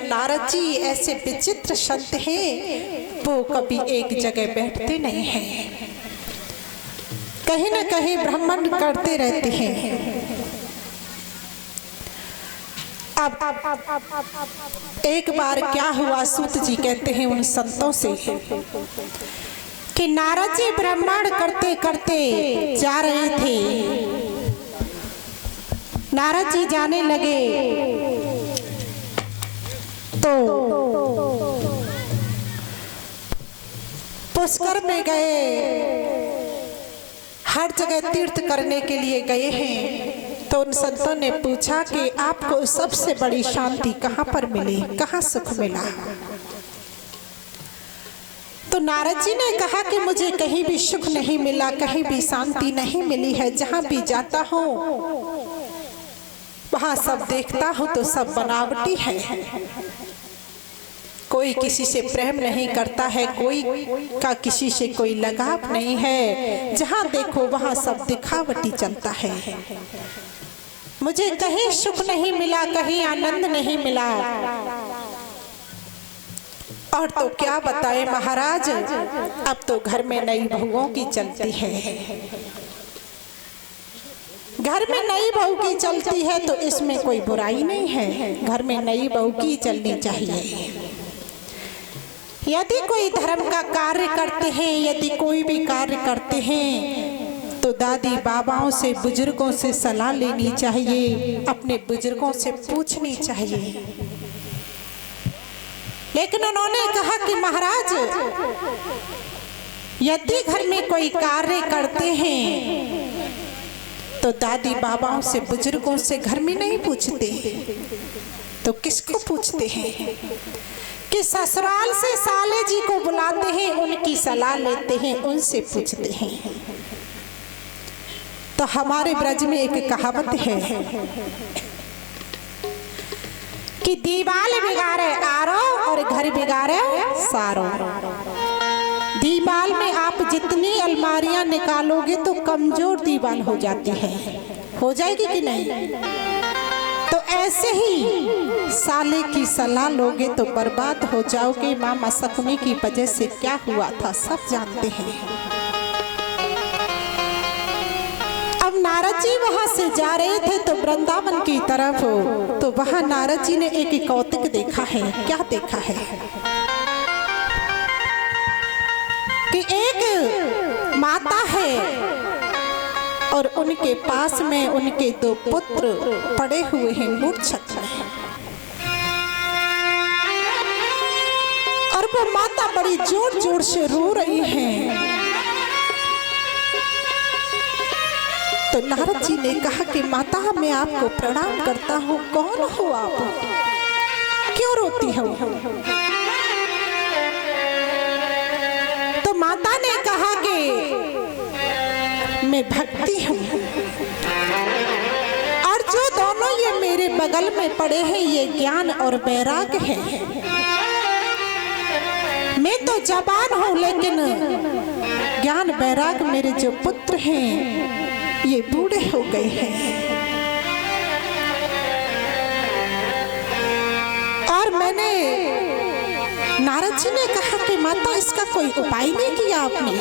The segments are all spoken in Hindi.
नारद जी ऐसे विचित्र संत हैं, वो कभी एक जगह बैठते नहीं हैं, कहीं ना कहीं भ्रमण करते रहते हैं। अब एक बार क्या हुआ, सूत जी कहते हैं उन संतों से कि नारद जी भ्रमण करते करते जा रहे थे। नारद जी जाने लगे तो पुष्कर में गए, हर जगह तीर्थ करने के लिए गए हैं। तो उन संतों ने पूछा कि आपको सबसे बड़ी शांति कहाँ पर मिली, कहाँ सुख मिला? तो नारद जी ने कहा कि मुझे कहीं भी सुख नहीं मिला, कहीं भी शांति नहीं मिली है। जहाँ भी जाता हूँ वहाँ सब देखता हूँ तो सब बनावटी है, कोई किसी से प्रेम नहीं करता है, कोई का किसी से कोई लगाव नहीं है। जहाँ देखो वहाँ सब दिखावटी चलता है। मुझे कहीं सुख नहीं मिला, कहीं आनंद नहीं मिला। और तो क्या बताएं महाराज, अब तो घर में नई बहुओं की चलती है, घर में नई बहू की चलती है तो इसमें कोई बुराई नहीं है, घर में नई बहू की चलनी चाहिए। यदि कोई धर्म का कार्य करते हैं, यदि कोई भी कार्य करते हैं तो दादी बाबाओं से, बुजुर्गों से सलाह लेनी चाहिए, अपने बुजुर्गों से पूछनी चाहिए। लेकिन उन्होंने कहा कि महाराज यदि घर में कोई कार्य करते हैं तो दादी बाबाओं से, बुजुर्गों से घर में नहीं पूछते तो किसको पूछते हैं? कि ससुराल से साले जी को बुलाते हैं, उनकी सलाह लेते हैं, उनसे पूछते हैं। तो हमारे ब्रज में एक कहावत है कि दीवाल बिगाड़े आरो और घर बिगाड़े सारो। दीवाल में आप जितनी अलमारियां निकालोगे तो कमजोर दीवाल हो जाती है, हो जाएगी कि नहीं? तो ऐसे ही साले की सलाह लोगे तो बर्बाद हो जाओगे। मामा शकुनी की वजह से क्या हुआ था सब जानते हैं। अब नारद जी वहां से जा रहे थे तो वृंदावन की तरफ, तो वहां नारद जी ने एक कौतुक देखा है। क्या देखा है कि एक माता है और उनके पास में उनके दो पुत्र पड़े हुए हैं मूर्छित हैं, और वो माता बड़ी जोर जोर से रो रही है। तो नारद जी ने कहा कि माता मैं आपको प्रणाम करता हूँ, कौन हो आप, क्यों रोती हो? तो माता ने कहा कि मैं भक्ति हूँ, और जो दोनों ये मेरे बगल में पड़े हैं ये ज्ञान और वैराग है। मैं तो जवान हूँ लेकिन ज्ञान वैराग मेरे जो पुत्र हैं ये बूढ़े हो गए हैं। और मैंने, नारद जी ने कहा कि माता इसका कोई उपाय नहीं किया आपने?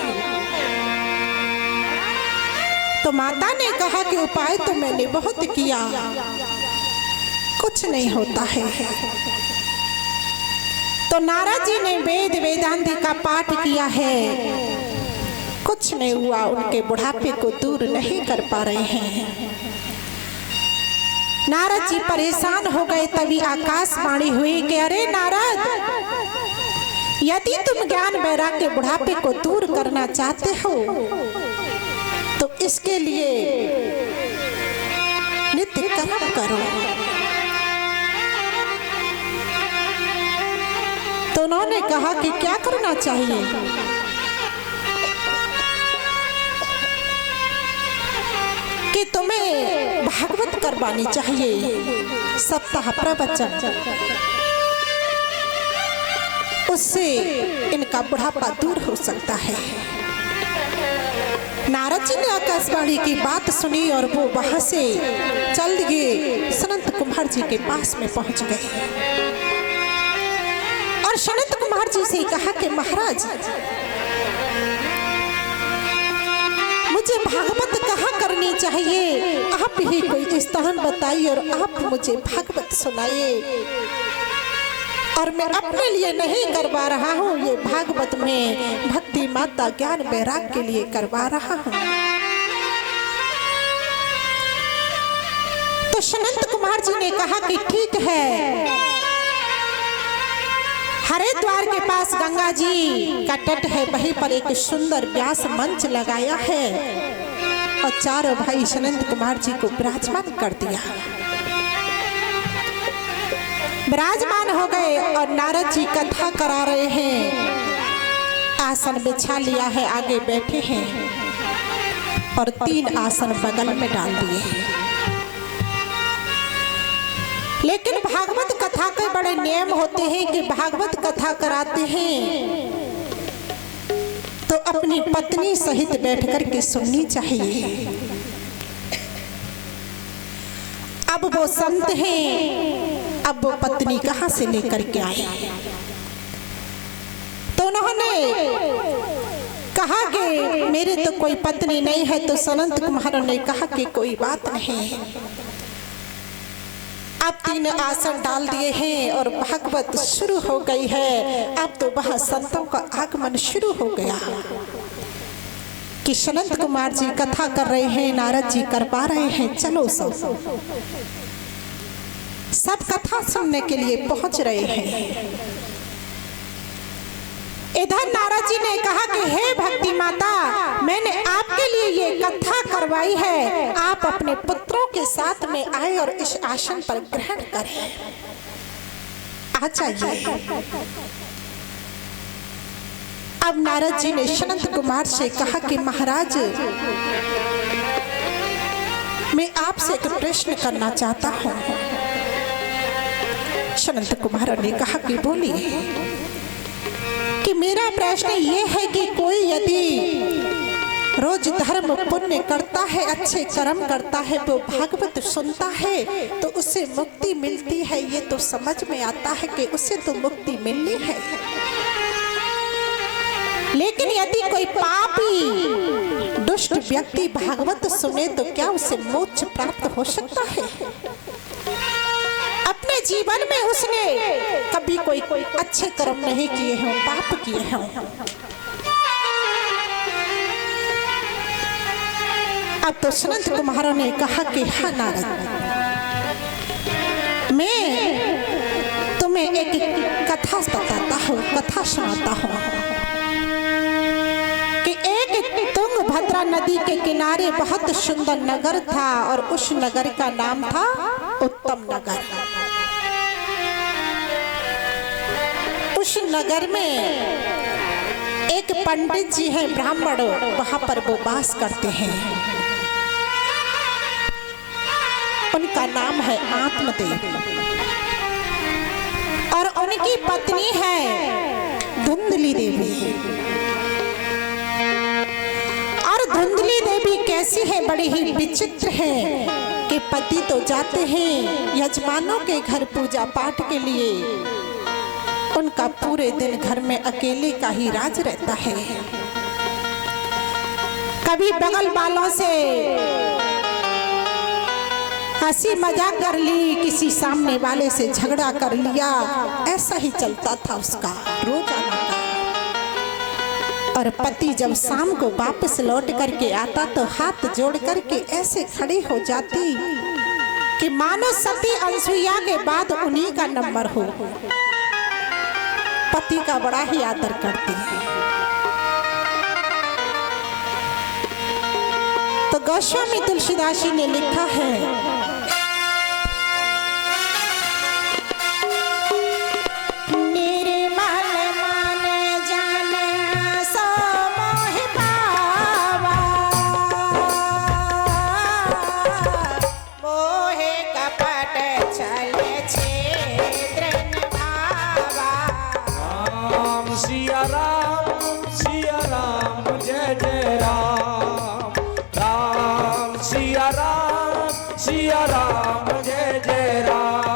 तो माता ने कहा कि उपाय तो मैंने बहुत किया, कुछ नहीं होता है। तो नारद जी ने वेद वेदांत का पाठ किया है, कुछ नहीं हुआ, उनके बुढ़ापे को दूर नहीं कर पा रहे हैं। नारद जी परेशान हो गए। तभी आकाशवाणी हुई कि अरे नारद, यदि तुम ज्ञान वैराग्य के बुढ़ापे को दूर करना चाहते हो तो इसके लिए नित्य कर्म करो। तो उन्होंने कहा कि क्या करना चाहिए? कि तुम्हें भागवत करवानी चाहिए, सप्ताह प्रवचन, उससे इनका बुढ़ापा दूर हो सकता है। नारद जी ने आकाशवाणी की बात सुनी और वो वहां से चल दिए, सनत कुमार जी के पास में पहुंच गए। जी से कहा कि महाराज, मुझे भागवत कहाँ करनी चाहिए, आप ही कोई स्थान बताइए और आप मुझे भागवत सुनाइए। और मैं अपने लिए नहीं करवा रहा हूँ, ये भागवत में भक्ति माता ज्ञान वैराग के लिए करवा रहा हूँ। तो सनंत कुमार जी ने कहा कि ठीक है। हरिद्वार के पास गंगा जी का तट है, वहीं पर एक सुंदर व्यास मंच लगाया है और चारों भाई सनंत कुमार जी को विराजमान कर दिया। विराजमान हो गए और नारद जी कथा करा रहे हैं। आसन बिछा लिया है, आगे बैठे हैं और 3 आसन बगल में डाल दिए हैं। लेकिन भागवत कथा के बड़े नियम होते हैं कि भागवत कथा कराते हैं तो अपनी पत्नी सहित बैठकर के सुननी चाहिए। अब वो संत हैं, अब वो पत्नी कहां से लेकर के आए? तो उन्होंने कहा कि मेरे तो कोई पत्नी नहीं है। तो सनंत कुमार ने कहा कि कोई बात नहीं, अब 3 आसन डाल दिए हैं और भागवत शुरू हो गई है। अब तो वहां संतों का आगमन शुरू हो गया कि सनंत कुमार जी कथा कर रहे हैं, नारद जी करवा रहे हैं, चलो सब कथा सुनने के लिए पहुंच रहे हैं। इधर नारद जी ने कहा कि हे भक्ति माता, मैंने आपके लिए ये कथा करवाई है, आप अपने पुत्रों के साथ में आए और इस आसन पर ग्रहण करें, आ जाइए। अब नारद जी ने सनंत कुमार से कहा कि महाराज, मैं आपसे एक प्रश्न करना चाहता हूँ। सनंत कुमार ने कहा कि बोलिए। कि मेरा प्रश्न ये है कि कोई यदि रोज धर्म पुण्य करता है, अच्छे कर्म करता है, वो भागवत सुनता है तो उससे मुक्ति मिलती है, ये तो समझ में आता है कि उससे तो मुक्ति मिलनी है। लेकिन यदि कोई पापी दुष्ट व्यक्ति भागवत सुने तो क्या उसे मोक्ष प्राप्त हो सकता है? अपने जीवन में उसने कभी कोई अच्छे कर्म नहीं किए हों, पाप किए हों। अब तो सनंत कुमार ने कहा कि हाँ नारद, मैं तुम्हें एक कथा बताता हूँ, कथा सुनाता हूँ कि एक तुंगभद्रा नदी के किनारे बहुत सुंदर नगर था और उस नगर का नाम था उत्तम नगर। उस नगर में एक पंडित जी हैं, ब्राह्मण, वहां पर वो वास करते हैं। उनका नाम है आत्मदेव और उनकी पत्नी है धुंधली देवी। और धुंधली देवी कैसी है? बड़ी ही विचित्र है कि पति तो जाते हैं यजमानों के घर पूजा पाठ के लिए, उनका पूरे दिन घर में अकेले का ही राज रहता है। कभी बगल वालों से हंसी मजाक कर ली, किसी सामने वाले से झगड़ा कर लिया, ऐसा ही चलता था उसका रोजाना का। और पति जब शाम को वापस लौट करके आता तो हाथ जोड़ करके ऐसे खड़ी हो जाती कि मानो सती अनसुईया के बाद उन्हीं का नंबर हो। पति का बड़ा ही आदर करती है। तो गोस्वामी तुलसीदास जी ने लिखा है, सिया राम जय जय राम।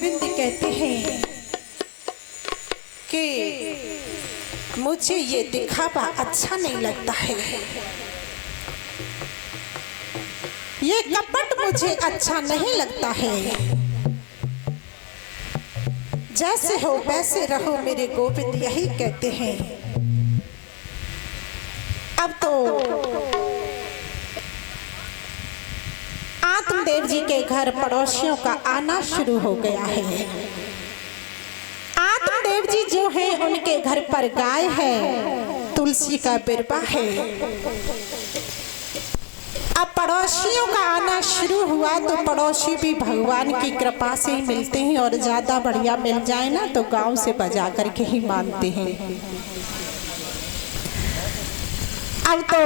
गोविंद कहते हैं कि मुझे ये दिखावा अच्छा नहीं लगता है, ये कपट मुझे अच्छा नहीं लगता है। जैसे हो वैसे रहो मेरे गोविंद यही कहते हैं। अब तो आत्मदेव जी के घर पड़ोसियों का आना शुरू हो गया है। आत्मदेव जी जो है उनके घर पर गाय है, तुलसी का बिरबा है। अब पड़ोसियों का आना शुरू हुआ तो पड़ोसी भी भगवान की कृपा से ही मिलते हैं, और ज्यादा बढ़िया मिल जाए ना तो गांव से बजा करके ही मानते हैं। अब तो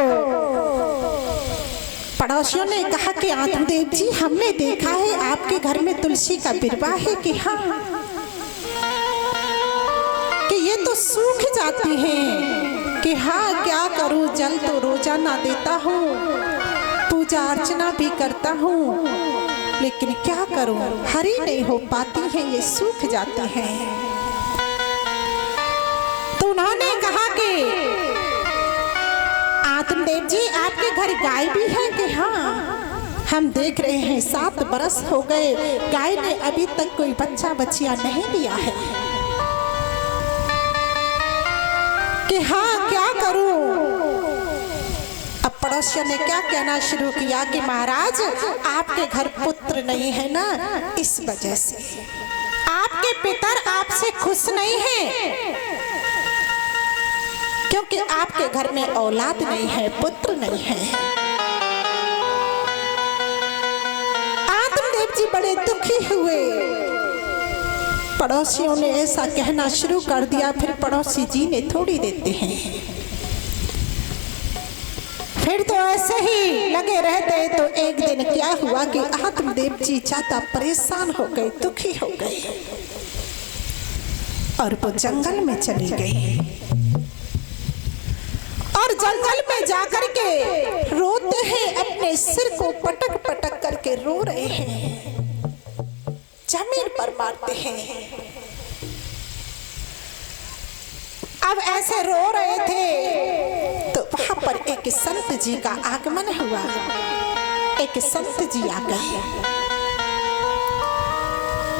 पड़ोसियों ने कहा कि आत्मदेव जी हमने देखा है आपके घर में तुलसी का बिरबा है कि हाँ, कि ये तो सूख जाती है कि हाँ क्या करूं, जल तो रोजाना देता हूँ, पूजा अर्चना भी करता हूँ, लेकिन क्या करूं हरी नहीं हो पाती है, ये सूख जाती है। तो उन्होंने कहा कि आत्मदेव जी आपके घर गाय भी है कि हाँ, हम देख रहे हैं 7 बरस हो गए गाय ने अभी तक कोई बच्चा बच्चियां नहीं दिया है कि हाँ क्या करूं। अब पड़ोसियों ने क्या कहना शुरू किया कि महाराज आपके घर पुत्र नहीं है ना, इस वजह से आपके पितर आपसे खुश नहीं है, क्योंकि आपके घर में औलाद नहीं है, पुत्र नहीं है। आत्मदेव जी बड़े दुखी हुए। पड़ोसियों ने ऐसा कहना शुरू कर दिया, फिर पड़ोसी जी ने थोड़ी देते हैं, फिर तो ऐसे ही लगे रहते। तो एक दिन क्या हुआ कि आत्मदेव जी ज्यादा परेशान हो गए, दुखी हो गए, और वो जंगल में चली गई। और जंगल में जाकर के रोते हैं, अपने सिर को पटक पटक करके रो रहे हैं, जमीन पर मारते हैं। अब ऐसे रो रहे थे तो वहां पर एक संत जी का आगमन हुआ। एक संत जी आ गए।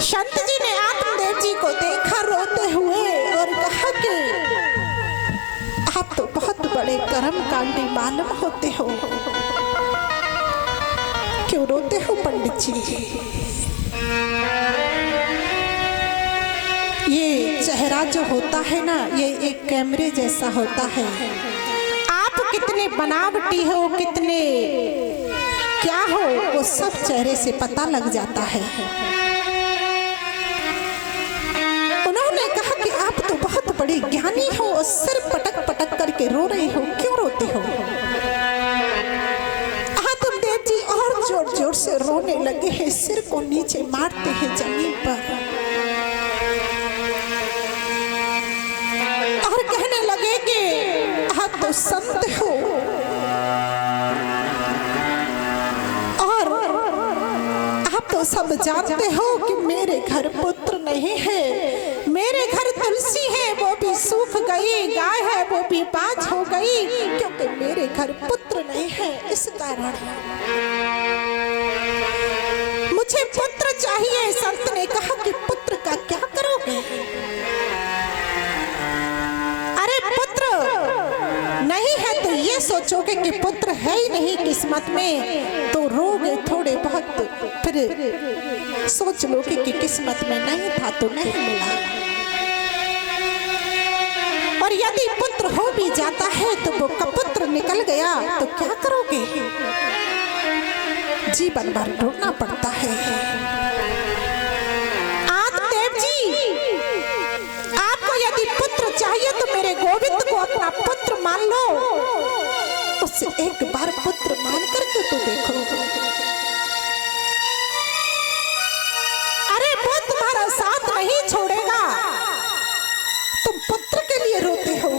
संत जी ने आत्मदेव जी को देखा रोते हुए और कहा कि आप तो बहुत बड़े कर्म कांडी मालूम होते हो, क्यों रोते हो पंडित जी? ये चेहरा जो होता है ना, ये एक कैमरे जैसा होता है। आप कितने बनावटी हो, कितने क्या हो, वो सब चेहरे से पता लग जाता है। उन्होंने कहा कि आप तो बहुत बड़े ज्ञानी हो और सिर पटक पटक करके रो रहे हो, क्यों रोते हो? आत्मदेव जी और जोर जोर से रोने लगे हैं, सिर को नीचे मारते हैं जमीन पर और कहने लगे कि आप तो संत हो और आप तो सब जानते हो कि मेरे घर पुत्र नहीं है, मेरे घर तुलसी है वो भी सूख गई, गाय है वो भी बाज हो गई, क्योंकि मेरे घर पुत्र नहीं है। इस कारण मुझे पुत्र चाहिए। संत ने कहा कि पुत्र का क्या करोगे? अरे पुत्र नहीं है तो ये सोचोगे कि पुत्र है ही नहीं किस्मत में, तो रोगे थोड़े बहुत, फिर सोच लोगे कि किस्मत में नहीं था तो नहीं मिला। और यदि पुत्र हो भी जाता है तो वो कपुत्र निकल गया तो क्या करोगे? जीवन भर ढूंढना पड़ता है। आत्मदेव जी, आपको यदि पुत्र चाहिए तो मेरे गोविंद को अपना पुत्र मान लो, उससे एक बार पुत्र मान करके तो देखो। अरे वो तुम्हारा साथ नहीं छोड़ेगा, तुम पुत्र के लिए रोते हो।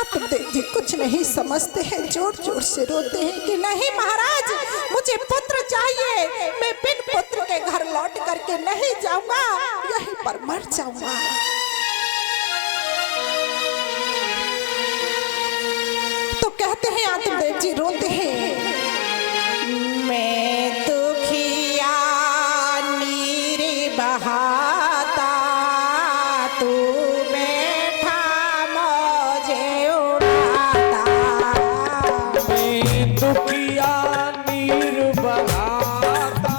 आत्मदेव जी कुछ नहीं समझते हैं, जोर जोर से रोते हैं कि नहीं महाराज, मुझे पुत्र चाहिए, मैं बिन पुत्र के घर लौट पर मर जाऊंगा। तो कहते हैं आत्मदेव जी, रोते हैं, मैं दुखिया नीर बहाता, तू बैठा मौजे उड़ाता। मैं दुखिया नीर बहाता,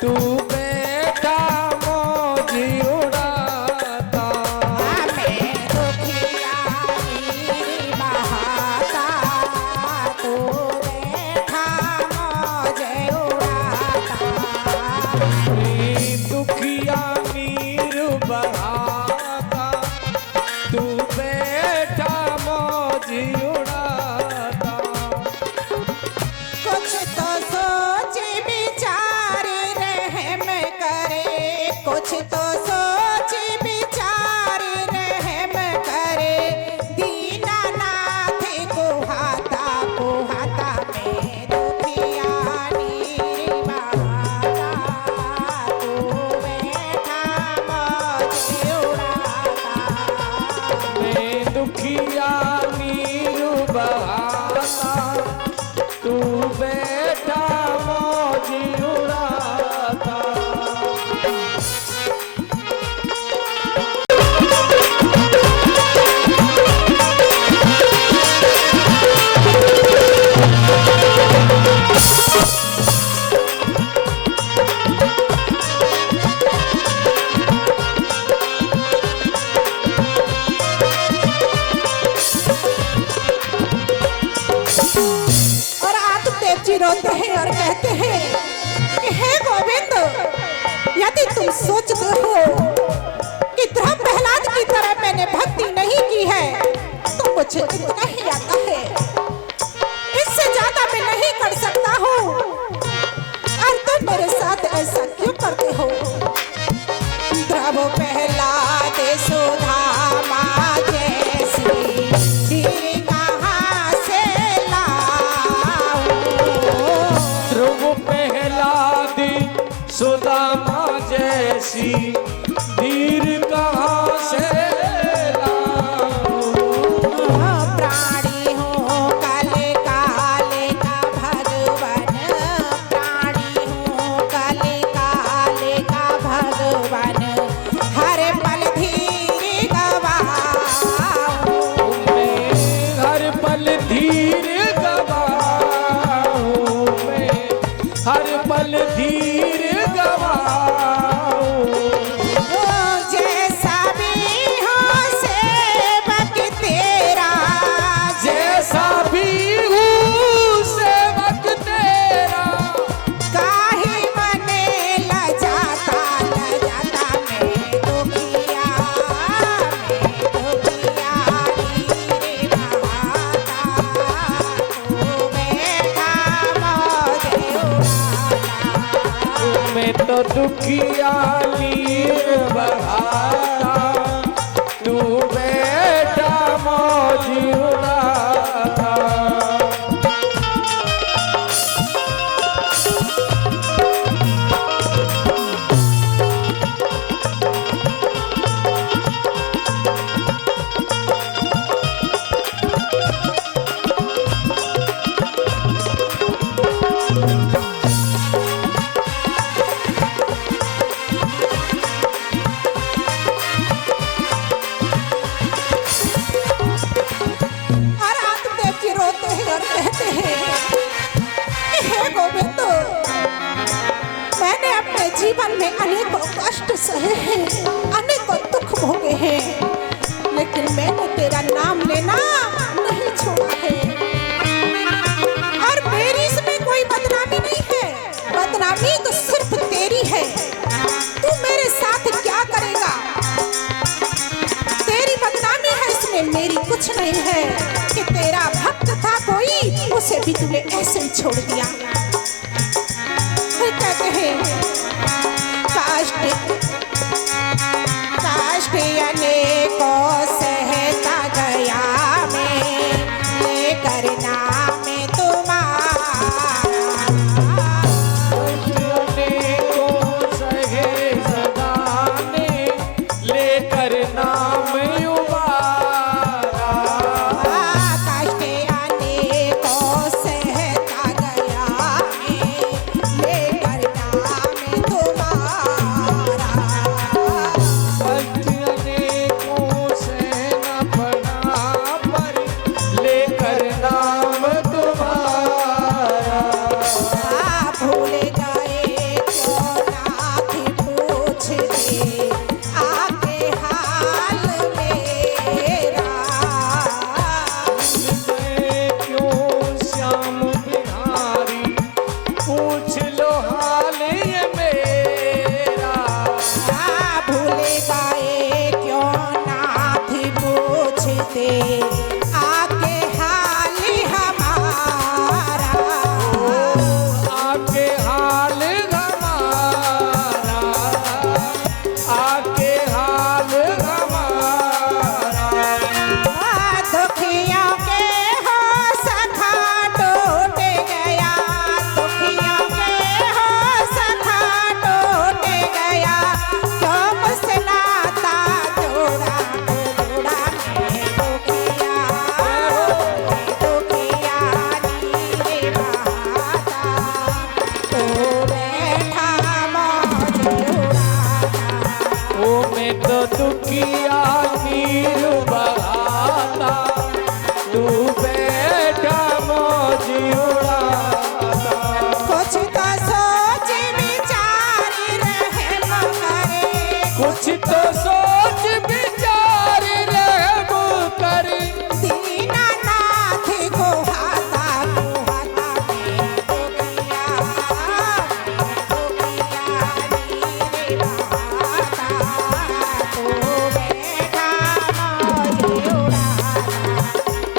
तू बैठा मौज उड़ाता। मैं दुखिया नीर बहाता, तू बैठा मौजे उड़ाता। मैं दुखिया नीर बहाता, तू बैठा मौज उड़ाता। कुछ तो सोच विचार रहम करे, कुछ तो सोच विचार रहम करे, दीनानाथ कुहाता कुहाता। मैं दुखिया नीर बहाता, तू बैठा मौज उड़ाता। मैं दुखिया नीर बहाता, तू बैठा मौज उड़ाता। और आत्मदेव जी रोते हैं और कहते हैं कि हे गोविंद, यदि तुम सोचते हो कि ध्रुव प्रहलाद की तरह मैंने भक्ति नहीं की है, तो मुझे इतना ही आता है, इससे ज्यादा मैं नहीं कर सकता हूँ। और तुम मेरे साथ ऐसा क्यों करते हो? ध्रुव प्रहलाद सुधामा जैसी धीर कहाँ से लाऊं? ध्रुव प्रहलाद सुदामा जैसी धीर कहाँ से लाऊं? प्राणी हूँ काले काले का भगवान, प्राणी हूँ काले काले का भगवान, हर पल धीर गवाऊं। मैं हर पल धीर गवाऊं, मैं हर पल धीर गवाऊं। जैसा भी हो सेवक तेरा, जैसा भी हूँ सेवक तेरा, काहे मने लजाता लजाता। मैं दुखिया नीर बहाता, तू बैठा मौजे उड़ाता। मैं तो दुखिया नीर बहाता, तू बैठा मौज उड़ाता। और आत्मदेव जी रोते हैं और कहते हैं कि हे गोविंद, मैंने अपने जीवन में अनेकों कष्ट सहे हैं, अनेकों दुख भोगे हैं, लेकिन मैंने तेरा नाम लेना नहीं छोड़ा है। और मेरी इसमें कोई बदनामी नहीं है, बदनामी तो सिर्फ तेरी है। तू मेरे साथ क्या करेगा? तेरी बदनामी है, इसमें मेरी कुछ नहीं है कि तेरा भक्त था कोई, उसे भी तूने ऐसे ही छोड़ दिया। फिर कहते हैं काष्ठ काष्ठ अनेकों सहता गया मैं, लेकर नाम तुम्हारा। को सहे सदा ने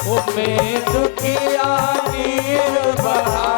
मैं दुखिया नीर बहा